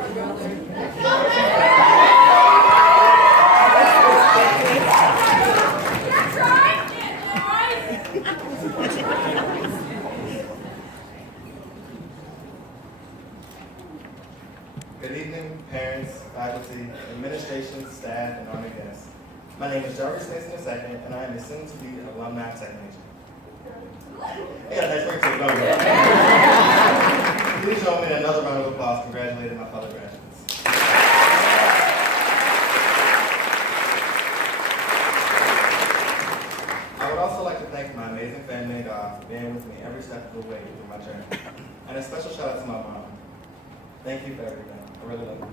Good evening, parents, faculty, administration, staff, and honored guests. My name is Jarice II, and I am a soon-to-be alumni tech major. Hey, nice work too, don't you? Please join me in another round of applause congratulating my fellow graduates. I would also like to thank my amazing family and God for being with me every step of the way through my journey. And a special shout out to my mom. Thank you for everything. I really love you.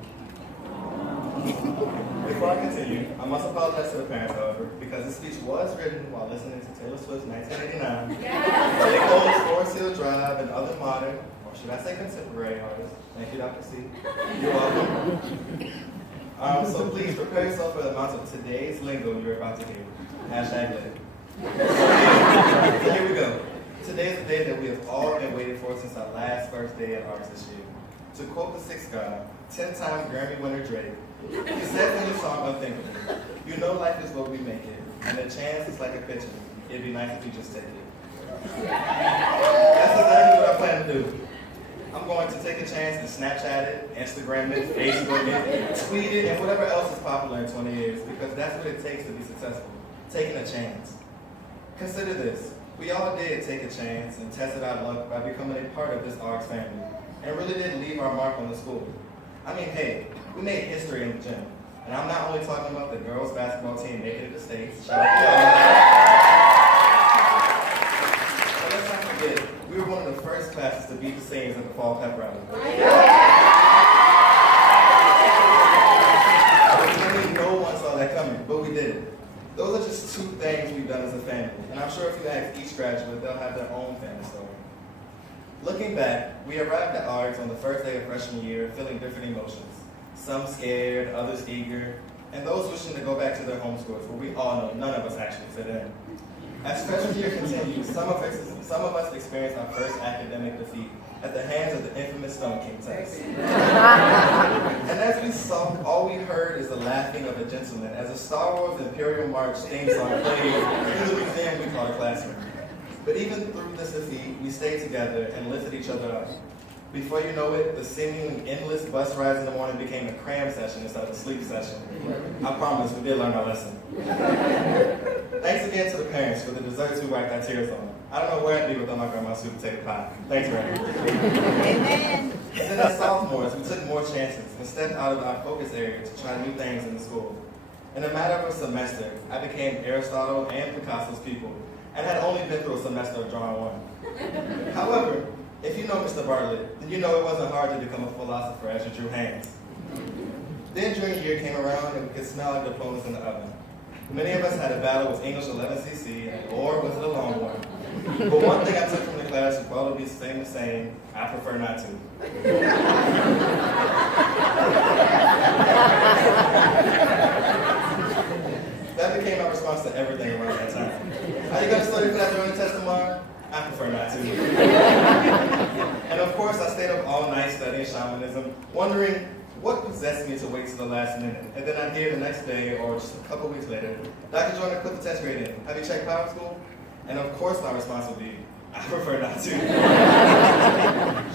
Before I continue, I must apologize to the parents, however, because this speech was written while listening to Taylor Swift's 1989, J. Cole's Forest Hill Drive, and other modern, or should I say contemporary artists. Thank you, Dr. C. You're welcome. So please prepare yourself for the amount of today's lingo you're about to hear. Hashtag lit. So here we go. Today is the day that we have all been waiting for since our last first day at arts this year. To quote the sixth god, 10-time Grammy winner Drake, he said in his song Unthinkable, "You know life is what we make it, and the chance is like a picture. It'd be nice if you just take it." That's exactly what I plan to do. I'm going to take a chance and Snapchat it, Instagram it, Facebook it, tweet it, and whatever else is popular in 20 years, because that's what it takes to be successful, taking a chance. Consider this. We all did take a chance and tested our luck by becoming a part of this arts family, and really did leave our mark on the school. I mean, hey, we made history in the gym. And I'm not only talking about the girls' basketball team making it to states. Shout out to y'all. But let's not forget, we were one of the first classes to beat the Saints at the fall pep rally. I mean, no one saw that coming, but we did it. Those are just two things we've done as a family. And I'm sure if you ask each graduate, they'll have their own family story. Looking back, we arrived at arts on the first day of freshman year feeling different emotions. Some scared, others eager, and those wishing to go back to their home schools where we all know none of us actually fit in. As freshman year continued, some of us experienced our first academic defeat at the hands of the infamous Stone King test. And as we saw, all we heard is the laughing of a gentleman as a Star Wars Imperial March theme song played through the museum we call a classroom. But even through this defeat, we stayed together and lifted each other up. Before you know it, the seemingly endless bus rides in the morning became a cram session instead of a sleep session. I promise, we did learn our lesson. Thanks again to the parents for the desserts we wiped our tears on. I don't know where I'd be without my grandma's sweet potato pie. Thanks, Grandma. Amen. And then as sophomores, we took more chances and stepped out of our focus area to try new things in the school. In a matter of a semester, I became Aristotle and Picasso's pupil, and had only been through a semester of drawing one. However, if you know Mr. Bartlett, then you know it wasn't hard to become a philosopher as you drew hands. Then junior year came around and we could smell our diplomas in the oven. Many of us had a battle with English 11cc, or was it a long one? But one thing I took from the class was Bartleby's famous saying, "I prefer not to." That became my response to everything around that time. Are you going to study for that during the test tomorrow? I prefer not to. And of course, I stayed up all night studying shamanism, wondering what possessed me to wait till the last minute. And then I'd hear the next day, or just a couple weeks later, "Dr. Jordan, put the test grade in. Have you checked Power School?" And of course, my response would be, "I prefer not to."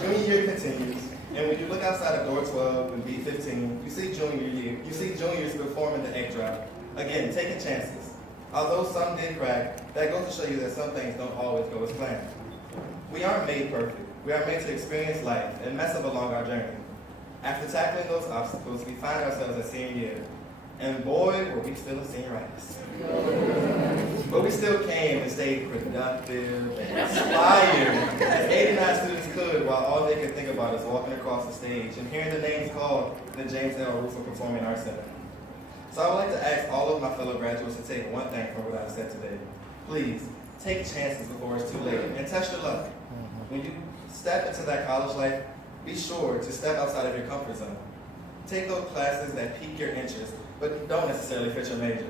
Junior year continues, and when you look outside of door 12 and B15, you see juniors performing the egg drop. Again, taking chances. Although some did crack, that goes to show you that some things don't always go as planned. We aren't made perfect. We are made to experience life and mess up along our journey. After tackling those obstacles, we find ourselves at senior year. And boy, were we still a senioritis. But we still came and stayed productive and inspired, as 89 students could, while all they could think about is walking across the stage and hearing the names called in the James L. Rufer Performing Arts Center. So I would like to ask all of my fellow graduates to take one thing from what I've said today. Please, take chances before it's too late and test your luck. When you step into that college life, be sure to step outside of your comfort zone. Take those classes that pique your interest, but don't necessarily fit your major.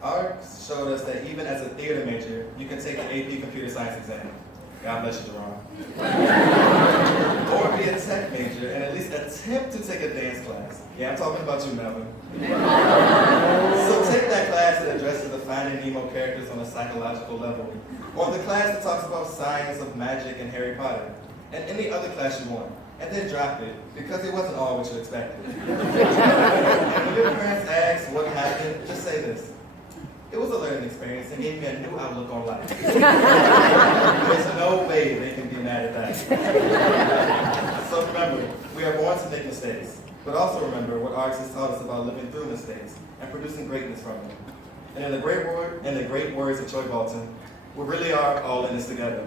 Art showed us that even as a theater major, you can take an AP Computer Science exam. God bless you, Jerome. Or be a tech major and at least attempt picked to take a dance class. Yeah, I'm talking about you, Melvin. So take that class that addresses the Finding Nemo characters on a psychological level, or the class that talks about science of magic and Harry Potter, and any other class you want, and then drop it, because it wasn't all what you expected. And when your parents ask what happened, just say this: it was a learning experience and gave me a new outlook on life. There's no way they can be mad at that. So remember, we are born to make mistakes, but also remember what arts has taught us about living through mistakes and producing greatness from them. And in the great words of Troy Bolton, we really are all in this together.